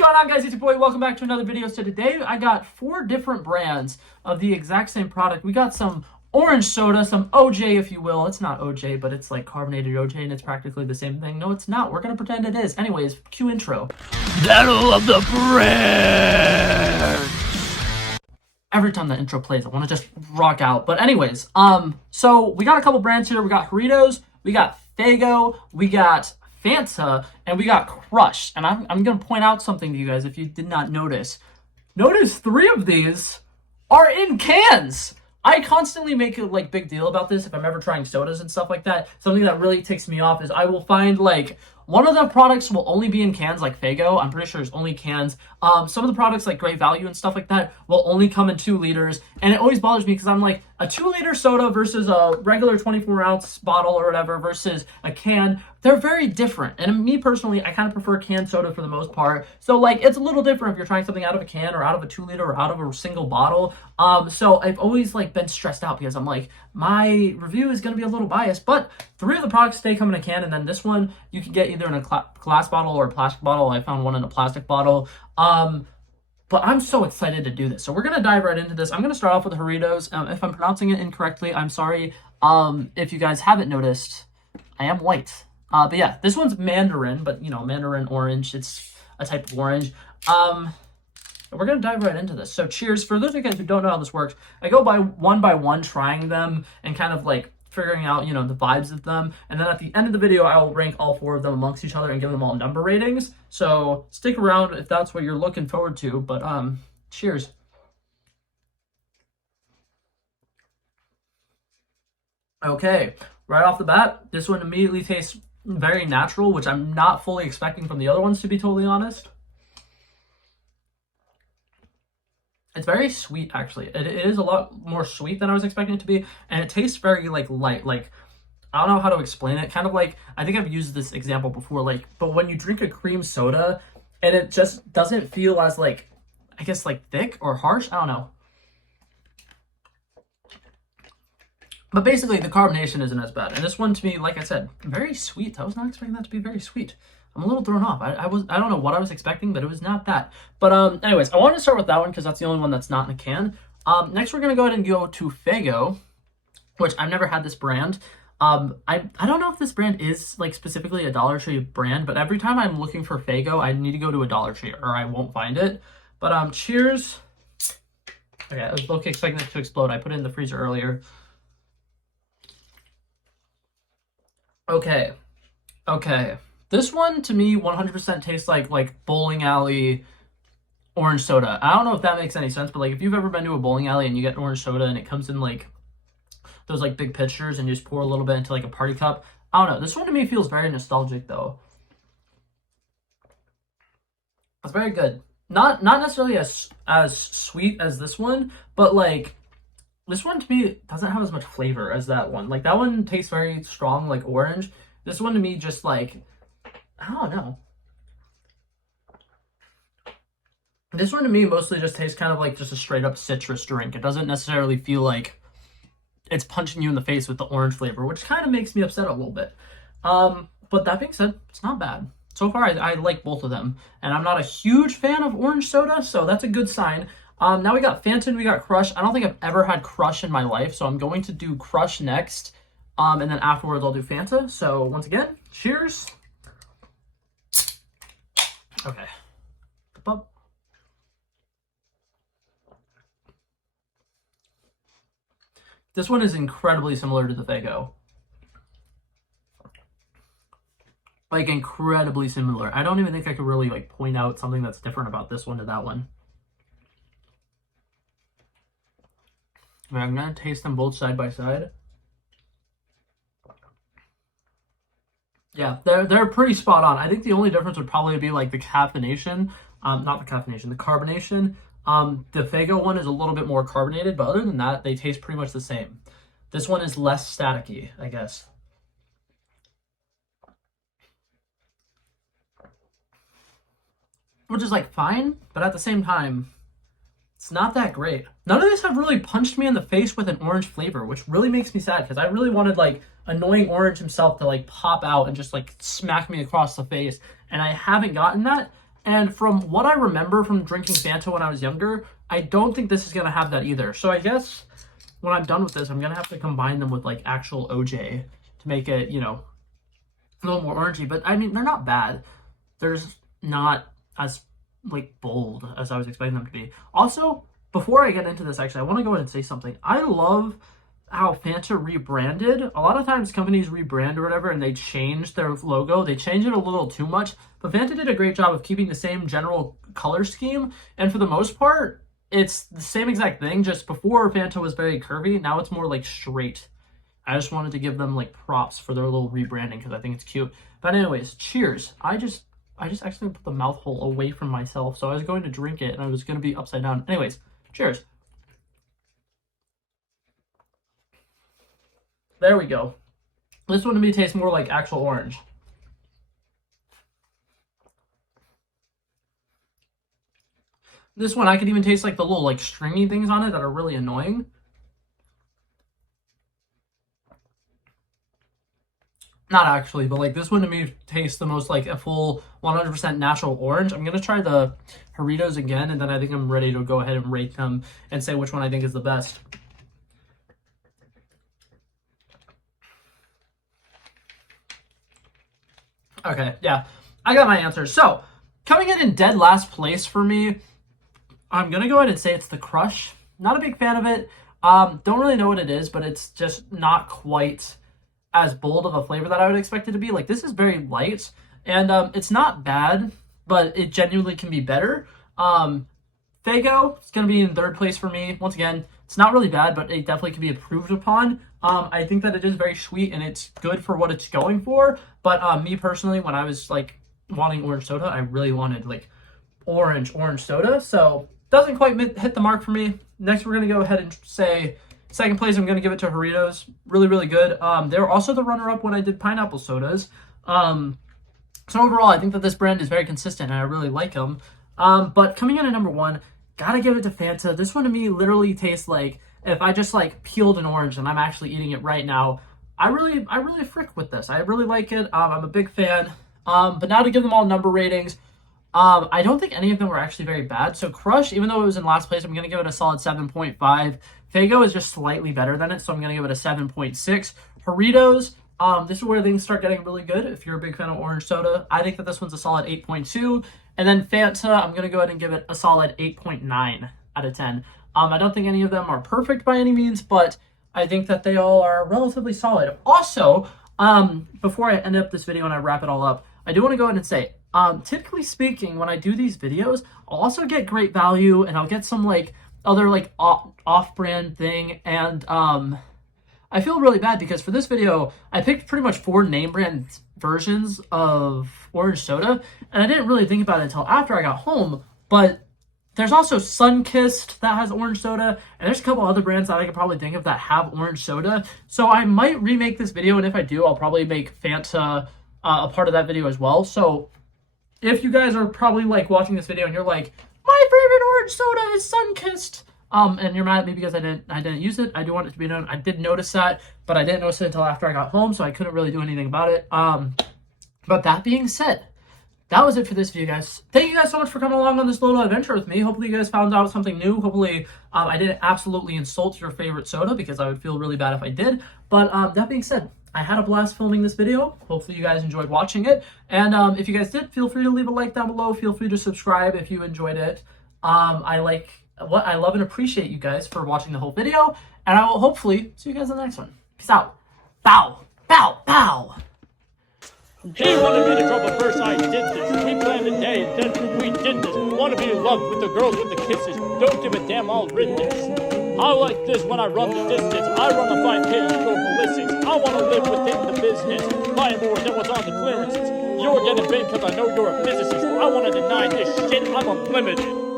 going on, guys? It's your boy. Welcome back to another video. So today I got 4 different brands of the exact same product. We got some orange soda, some OJ if you will. It's not OJ, but it's like carbonated OJ and it's practically the same thing. No, it's not. We're gonna pretend it is. Anyways, cue intro. Battle of the Brands. Every time the intro plays, I want to just rock out. But anyways, so we got a couple brands here. We got Jarritos, we got FAYGO, we got Fanta, and we got Crush. And I'm going to point out something to you guys if you did not notice. Notice 3 of these are in cans. I constantly make a big deal about this if I'm ever trying sodas and stuff like that. Something that really ticks me off is I will find one of the products will only be in cans, like FAYGO. I'm pretty sure it's only cans. Some of the products like Great Value and stuff like that will only come in 2 liters. And it always bothers me because I'm like, a 2-liter soda versus a regular 24-ounce bottle or whatever versus a can, they're very different. And me personally, I kind of prefer canned soda for the most part. So it's a little different if you're trying something out of a can or out of a 2-liter or out of a single bottle. So I've always been stressed out because I'm like, my review is going to be a little biased, but 3 of the products stay come in a can, and then this one you can get either in a glass bottle or a plastic bottle. I found one in a plastic bottle. But I'm so excited to do this. So we're going to dive right into this. I'm going to start off with the Jarritos. If I'm pronouncing it incorrectly, I'm sorry. If you guys haven't noticed, I am white. But yeah, this one's mandarin, but mandarin orange. It's a type of orange. We're going to dive right into this. So cheers. For those of you guys who don't know how this works, I go by one trying them and kind of figuring out, the vibes of them. And then at the end of the video, I will rank all 4 of them amongst each other and give them all number ratings. So stick around if that's what you're looking forward to. But cheers. Okay, right off the bat, this one immediately tastes very natural, which I'm not fully expecting from the other ones, to be totally honest. It's very sweet, actually. It is a lot more sweet than I was expecting it to be, and it tastes very light. I don't know how to explain it. Kind of I think I've used this example before. But when you drink a cream soda, and it just doesn't feel as I guess thick or harsh. I don't know. But basically, the carbonation isn't as bad. And this one, to me, like I said, very sweet. I was not expecting that to be very sweet. I'm a little thrown off. I don't know what I was expecting, but it was not that. But anyways, I wanted to start with that one because that's the only one that's not in a can. Next, we're going to go ahead and go to FAYGO, which I've never had this brand. I don't know if this brand is specifically a Dollar Tree brand, but every time I'm looking for FAYGO, I need to go to a Dollar Tree or I won't find it. But cheers. Okay, I was low-key expecting it to explode. I put it in the freezer earlier. Okay. This one, to me, 100% tastes like bowling alley orange soda. I don't know if that makes any sense, but if you've ever been to a bowling alley and you get orange soda and it comes in those big pitchers and you just pour a little bit into a party cup. I don't know. This one to me feels very nostalgic though. It's very good. Not necessarily as sweet as this one, but this one to me doesn't have as much flavor as that one. That one tastes very strong, orange. This one to me just I don't know. This one to me mostly just tastes kind of just a straight up citrus drink. It doesn't necessarily feel like it's punching you in the face with the orange flavor, which kind of makes me upset a little bit. But that being said, it's not bad. So far, I like both of them. And I'm not a huge fan of orange soda, so that's a good sign. Now we got Fanta and we got Crush. I don't think I've ever had Crush in my life, so I'm going to do Crush next. And then afterwards, I'll do Fanta. So once again, cheers. Okay. This one is incredibly similar to the FAYGO. Incredibly similar. I don't even think I could really point out something that's different about this one to that one. I'm gonna taste them both side by side. Yeah, they're pretty spot on. I think the only difference would probably be the caffeination. Not the caffeination, the carbonation. The FAYGO one is a little bit more carbonated, but other than that, they taste pretty much the same. This one is less staticky, I guess. Which is fine, but at the same time, it's not that great. None of these have really punched me in the face with an orange flavor, which really makes me sad because I really wanted annoying orange himself to pop out and just smack me across the face, and I haven't gotten that. And from what I remember from drinking Fanta when I was younger, I don't think this is going to have that either. So I guess when I'm done with this, I'm going to have to combine them with like actual OJ to make it, you know, a little more orangey. But I mean, they're not bad. They're just not as like bold as I was expecting them to be. Also, before I get into this, actually, I want to go ahead and say something. I love how Fanta rebranded. A lot of times companies rebrand or whatever and they change their logo. They change it a little too much. But Fanta did a great job of keeping the same general color scheme. And for the most part, it's the same exact thing. Just before Fanta was very curvy. Now it's more like straight. I just wanted to give them like props for their little rebranding because I think it's cute. But anyways, cheers. I just actually put the mouth hole away from myself. So I was going to drink it and I was going to be upside down. Anyways, cheers. There we go. This one to me tastes more like actual orange. This one I could even taste like the little like stringy things on it that are really annoying. Not actually, but like this one to me tastes the most like a full 100% natural orange. I'm going to try the Jarritos again, and then I think I'm ready to go ahead and rate them and say which one I think is the best. Okay, yeah, I got my answer. So, coming in dead last place for me, I'm going to go ahead and say it's the Crush. Not a big fan of it. Don't really know what it is, but it's just not quite as bold of a flavor that I would expect it to be. Like, this is very light, and it's not bad, but it genuinely can be better. FAYGO is going to be in third place for me. Once again, it's not really bad, but it definitely can be improved upon. I think that it is very sweet, and it's good for what it's going for. But me personally, when I was like wanting orange soda, I really wanted like orange soda. So doesn't quite hit the mark for me. Next, we're going to go ahead and say second place. I'm going to give it to Jarritos. Really, really good. They were also the runner-up when I did pineapple sodas. So overall, I think that this brand is very consistent, and I really like them. But coming in at number one, gotta give it to Fanta. This one to me literally tastes like if I just like peeled an orange and I'm actually eating it right now. I really frick with this. I really like it. I'm a big fan. But now to give them all number ratings, I don't think any of them were actually very bad. So Crush, even though it was in last place, I'm going to give it a solid 7.5. FAYGO is just slightly better than it, so I'm going to give it a 7.6. Jarritos, this is where things start getting really good if you're a big fan of orange soda. I think that this one's a solid 8.2. And then Fanta, I'm going to go ahead and give it a solid 8.9 out of 10. I don't think any of them are perfect by any means, but I think that they all are relatively solid. Also, before I end up this video and I wrap it all up, I do want to go ahead and say, typically speaking, when I do these videos, I'll also get great value and I'll get some like other like off-brand thing. And I feel really bad because for this video, I picked pretty much 4 name brand versions of orange soda, and I didn't really think about it until after I got home. But there's also Sunkissed that has orange soda, and there's a couple other brands that I could probably think of that have orange soda. So I might remake this video, and if I do, I'll probably make Fanta a part of that video as well. So if you guys are probably like watching this video and you're like, my favorite orange soda is Sunkissed, and you're mad at me because I didn't use it, I do want it to be known I did notice that, but I didn't notice it until after I got home, so I couldn't really do anything about it. But that being said, that was it for this video, guys. Thank you guys so much for coming along on this little adventure with me. Hopefully you guys found out something new. Hopefully I didn't absolutely insult your favorite soda, because I would feel really bad if I did. But that being said, I had a blast filming this video. Hopefully you guys enjoyed watching it. And if you guys did, feel free to leave a like down below. Feel free to subscribe if you enjoyed it. I love and appreciate you guys for watching the whole video. And I will hopefully see you guys in the next one. Peace out. Bow. Bow. Bow. He wanted me to drop a verse, I did this. We planned a day, and then we did this. Wanna be in love with the girls with the kisses. Don't give a damn, I'll rid this. I like this when I run the distance. I run a 5K, you go ballistics. I wanna live within the business. Buying more than what's on the clearances. You're getting big cause I know you're a physicist. I wanna deny this shit, I'm unlimited.